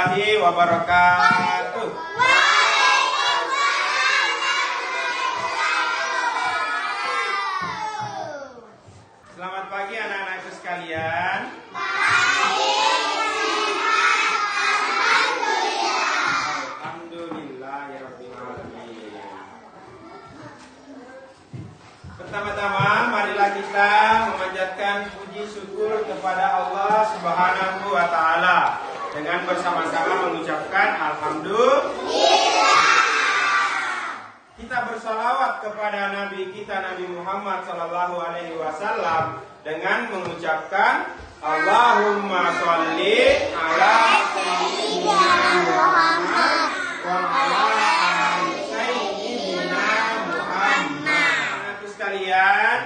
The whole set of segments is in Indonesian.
warahmatullahi wabarakatuh. Selamat pagi anak-anakku sekalian. Pertama-tama marilah kita memanjatkan puji syukur kepada Allah Subhanahu wa taala dengan bersama-sama mengucapkan alhamdulillah. Kita bersalawat kepada Nabi kita Nabi Muhammad sallallahu alaihi wasallam dengan mengucapkan Allahumma sholli ala sayyidina Muhammad wa ala sekalian,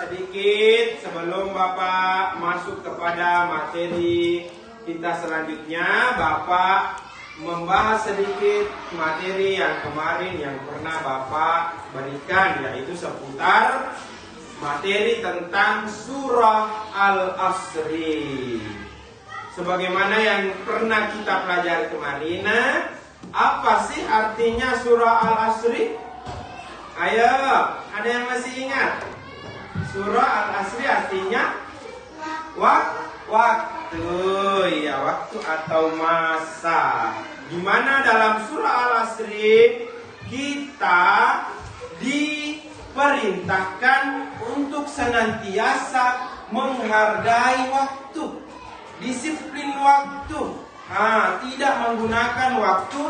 sedikit sebelum Bapak masuk kepada materi kita selanjutnya, Bapak membahas sedikit materi yang kemarin yang pernah Bapak berikan, yaitu seputar materi tentang surah Al-Asri. Sebagaimana yang pernah kita pelajari kemarin, apa sih artinya surah Al-Asri? Ayo, ada yang masih ingat? Surah Al-Asri artinya waktu, ya, waktu atau masa. Di mana dalam surah Al-Asri kita diperintahkan untuk senantiasa menghargai waktu, disiplin waktu, tidak menggunakan waktu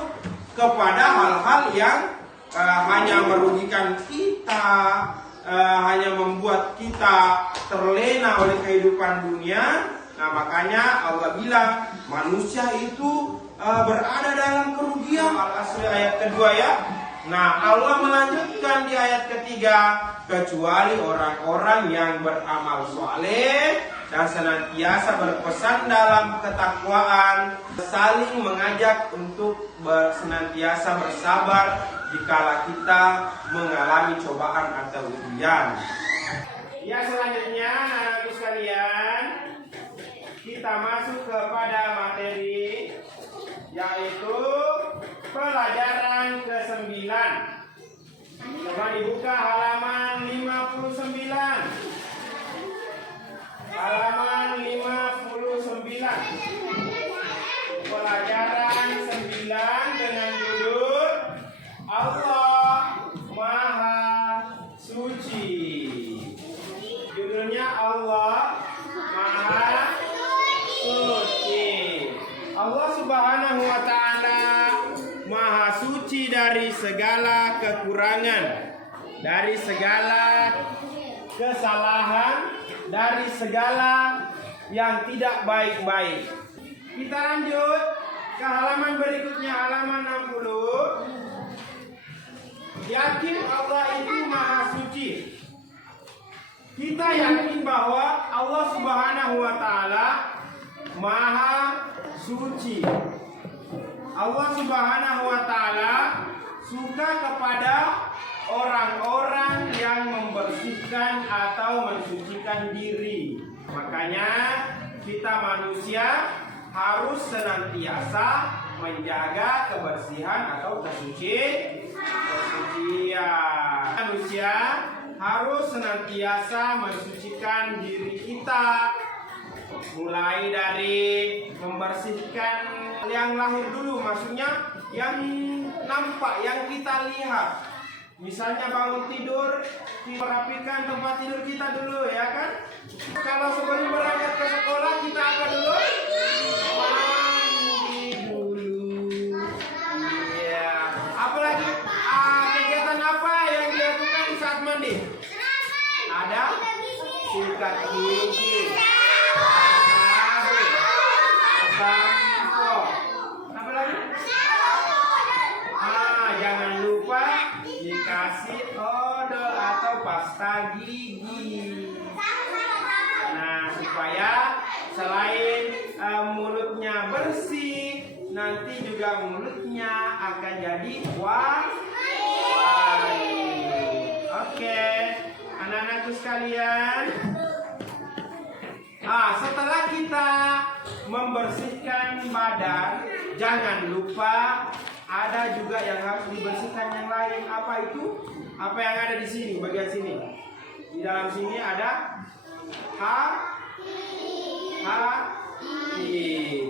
kepada hal-hal yang hanya merugikan kita, hanya membuat kita terlena oleh kehidupan dunia. Nah, makanya Allah bilang manusia itu berada dalam kerugian. Al-Asr ayat kedua ya. Nah, Allah melanjutkan di ayat ketiga, kecuali orang-orang yang beramal soleh dan senantiasa berpesan dalam ketakwaan, saling mengajak untuk senantiasa bersabar dikala kita mengalami cobaan atau ujian. Ya, selanjutnya anak-anakku sekalian, kita masuk kepada materi yaitu pelajaran ke-9. Coba dibuka halaman 59. Halaman 59. Pelajaran 9 dengan judul Allah Maha Suci. Judulnya Allah Maha Suci. Allah Subhanahu wa taala Maha Suci dari segala kekurangan, dari segala kesalahan, dari segala yang tidak baik-baik. Kita lanjut ke halaman berikutnya, halaman 60. Yakin Allah itu Maha Suci. Kita yakin bahwa Allah Subhanahu wa taala Maha Suci. Allah Subhanahu wa taala suka kepada orang-orang yang membersihkan atau mensucikan diri. Makanya kita manusia harus senantiasa menjaga kebersihan atau kesucian. Manusia harus senantiasa mensucikan diri kita, mulai dari membersihkan yang lahir dulu, maksudnya yang nampak, yang kita lihat. Misalnya bangun tidur, merapikan tempat tidur kita dulu, ya kan? Kalau sebelum berangkat ke sekolah kita apa dulu? Mandi dulu. Iya. Apalagi kegiatan apa yang dilakukan saat mandi? Ada sikat gigi, sampo. Apa lagi? Jangan lupa dikasih odol atau pasta gigi. Nah, supaya selain mulutnya bersih, nanti juga mulutnya akan jadi wangi. Oke, anak-anakku sekalian. Setelah kita membersihkan badan, jangan lupa ada juga yang harus dibersihkan yang lain. Apa itu? Apa yang ada di sini, bagian sini? Di dalam sini ada hati.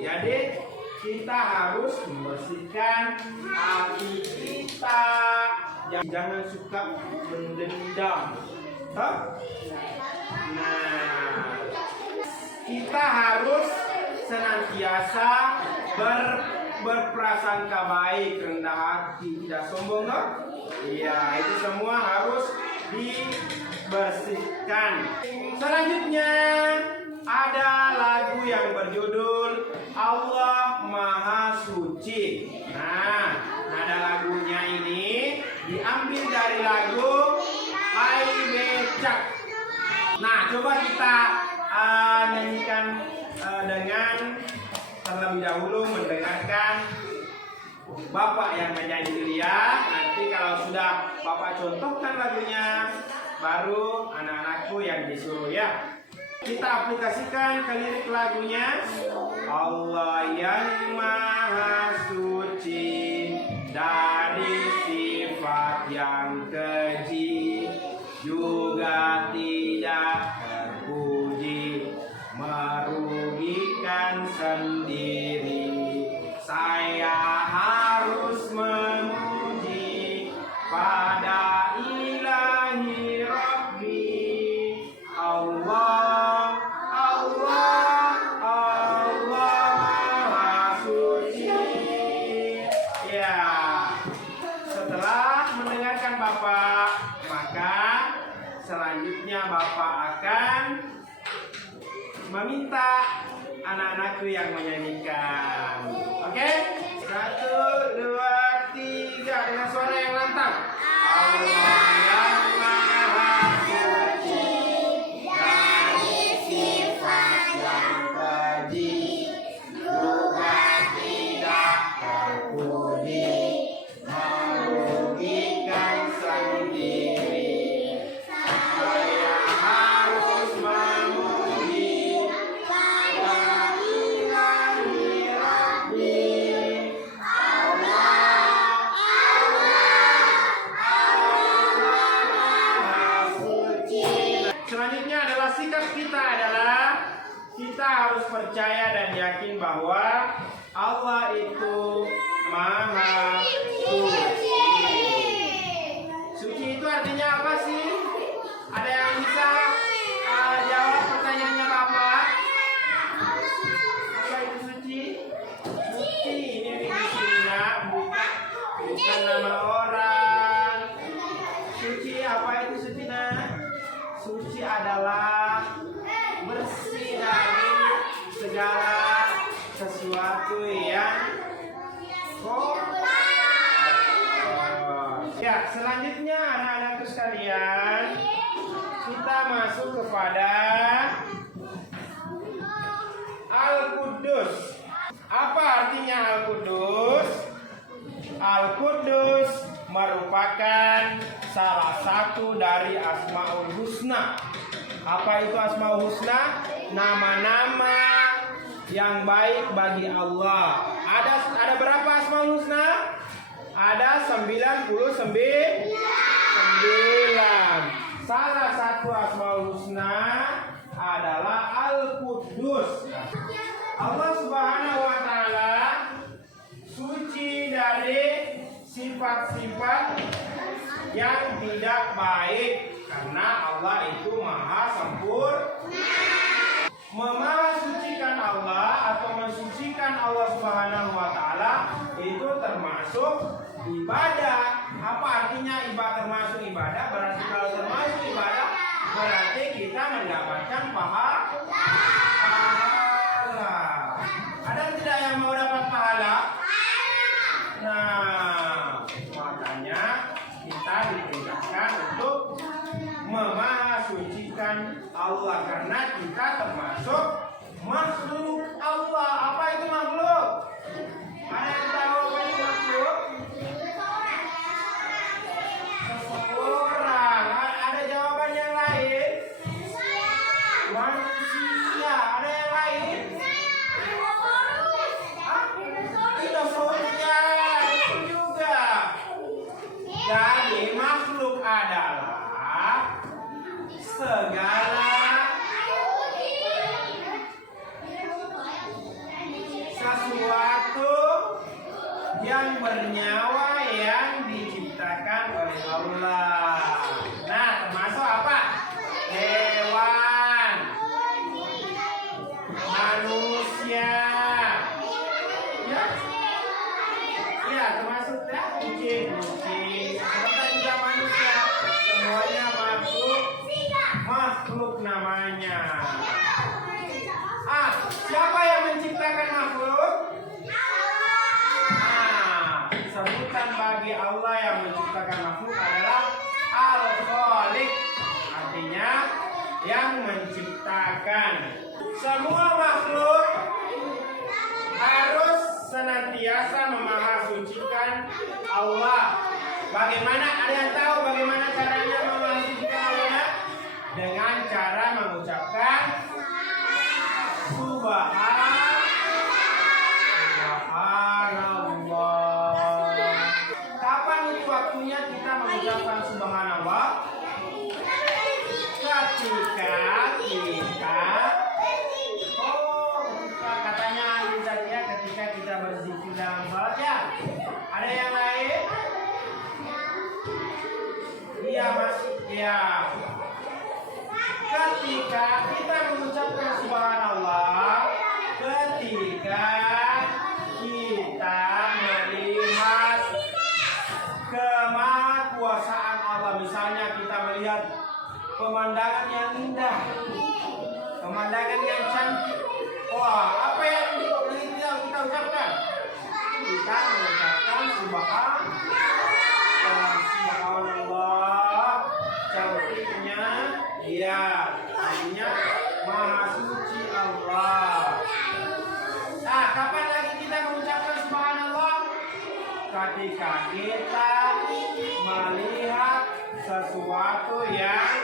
Jadi kita harus membersihkan hati kita. Jangan suka mendendam. Nah, kita harus senantiasa berprasangka baik, rendah hati, tidak sombong, no? Iya, itu semua harus dibersihkan. Selanjutnya ada lagu yang berjudul Allah Maha Suci. Nah, nada lagunya ini diambil dari lagu Hai Becak. Nah, coba kita nyanyikan dengan terlebih dahulu mendengarkan Bapak yang menyanyi dulu ya. Nanti kalau sudah Bapak contohkan lagunya, baru anak-anakku yang disuruh ya. Kita aplikasikan ke lirik lagunya. Allah yang Maha Suci dari sifat yang keji, juga tidak terpuji, merugikan sendiri. Saya harus memuji pada ilahi Rabbi Allah, Allah, Allah Maha Suci. Ya, setelah mendengarkan Bapak, maka selanjutnya Bapak akan meminta anak-anakku yang menyanyikan. Oke? 1, 2, 3 dengan suara yang lantang. Allah yang Maha Suci dari sifat yang keji, juga tidak terpuji, merugikan sendiri. Saya harus memuji pada ilahi Rabbi Allah, Allah Maha Suci. Selanjutnya adalah sikap kita adalah kita harus percaya dan yakin bahwa Allah itu Maha Suci. Suci itu artinya apa sih? Ada yang bisa jawab pertanyaannya Bapak? Apa itu suci? Suci ini di sini nak, bukan nama orang. Suci apa itu suci nak? Suci adalah bersih dari segala sesuatu yang kotor. Ya, selanjutnya anak-anakku sekalian, kita masuk kepada Al-Qudus. Apa artinya Al-Qudus? Al-Qudus merupakan salah satu dari Asmaul Husna. Apa itu Asmaul Husna? Nama-nama yang baik bagi Allah. Ada berapa Asmaul Husna? Ada 99. Salah satu Asmaul Husna adalah Al-Qudus. Allah Subhanahu wa taala suci dari sifat-sifat yang tidak baik karena Allah itu maha sempurna. Memasucikan Allah atau mensucikan Allah Subhanahu wa taala itu termasuk ibadah. Apa artinya ibadah termasuk ibadah? Berarti kalau termasuk ibadah berarti kita mendapatkan pahala. Ada tidak yang mau dapat pahala? Nah, makanya kita diperintahkan untuk memahasucikan Allah karena kita termasuk makhluk Allah. Apa itu makhluk? Ada yang tahu apa itu makhluk? Seseorang. Ada jawaban yang lain? Manusia. Ada yang lain? makhluk namanya. Siapa yang menciptakan makhluk? Sebutan bagi Allah yang menciptakan makhluk adalah Al-Khaliq. Artinya yang menciptakan. Semua makhluk harus senantiasa memahasucikan Allah. Bagaimana? Ada yang tahu bagaimana caranya memahasucikan Allah? Dengan cara mengucapkan Subhanallah. Kapan itu waktunya kita mengucapkan Subhanallah? Ketika katanya ini saja ketika kita berzikir dalam salat ya. Ada yang lain? Iya masih ya. Ketika kita mengucapkan Subhanallah, ketika kita melihat kemahakuasaan Allah, misalnya kita melihat pemandangan yang indah, pemandangan yang cantik. Wah, apa yang kita ucapkan? Kita mengucapkan Subhanallah. Cantiknya, iya, artinya Maha Suci Allah. Kapan lagi kita mengucapkan Subhanallah? Ketika kita melihat sesuatu yang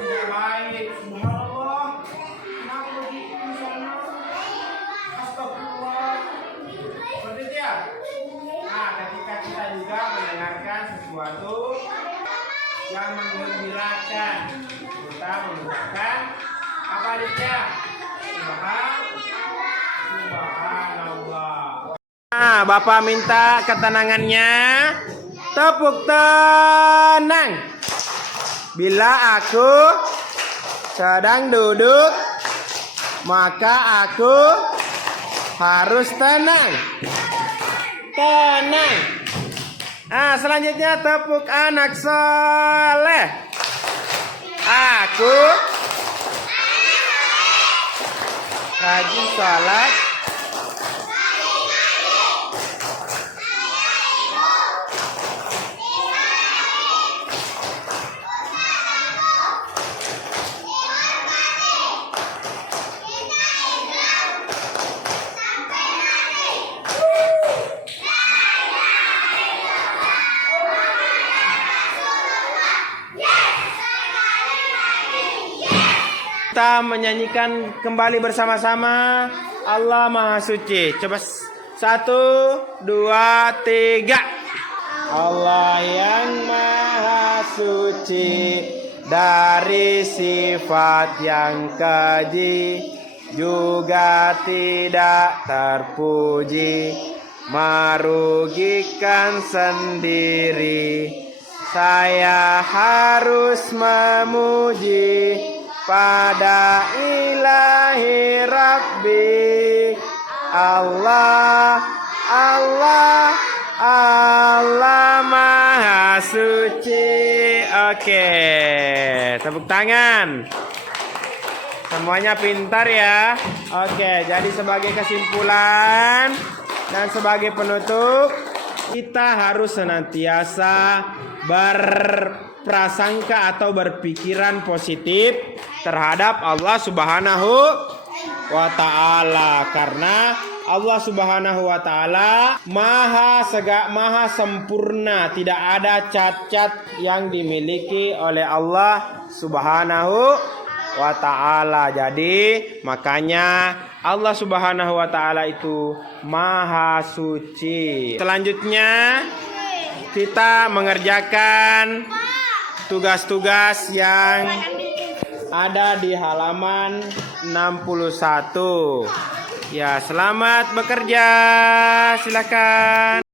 tidak baik. Subhanallah, kenapa begitu di sana? Astagfirullah. Seperti itu ya. Ketika kita juga mendengarkan sesuatu yang menggembirakan, kita mengucapkan apa aja? Subhanallah. Bapak minta ketenangannya. Tepuk tenang. Bila aku sedang duduk, maka aku harus tenang. Tenang. Selanjutnya tepuk anak soleh. Aku rajin sholat. Kita menyanyikan kembali bersama-sama Allah Maha Suci. Coba 1, 2, 3. Allah yang Maha Suci dari sifat yang keji, juga tidak terpuji, merugikan sendiri. Saya harus memuji pada ilahi Rabbi Allah, Allah, Allah Maha Suci. Oke, tepuk tangan. Semuanya pintar ya. Oke, jadi sebagai kesimpulan dan sebagai penutup, kita harus senantiasa berprasangka atau berpikiran positif terhadap Allah Subhanahu wa Ta'ala, karena Allah Subhanahu wa Ta'ala maha sempurna, tidak ada cacat yang dimiliki oleh Allah Subhanahu wa Ta'ala. Jadi makanya Allah Subhanahu wa Ta'ala itu maha suci. Selanjutnya kita mengerjakan tugas-tugas yang ada di halaman 61. Ya, selamat bekerja. Silakan.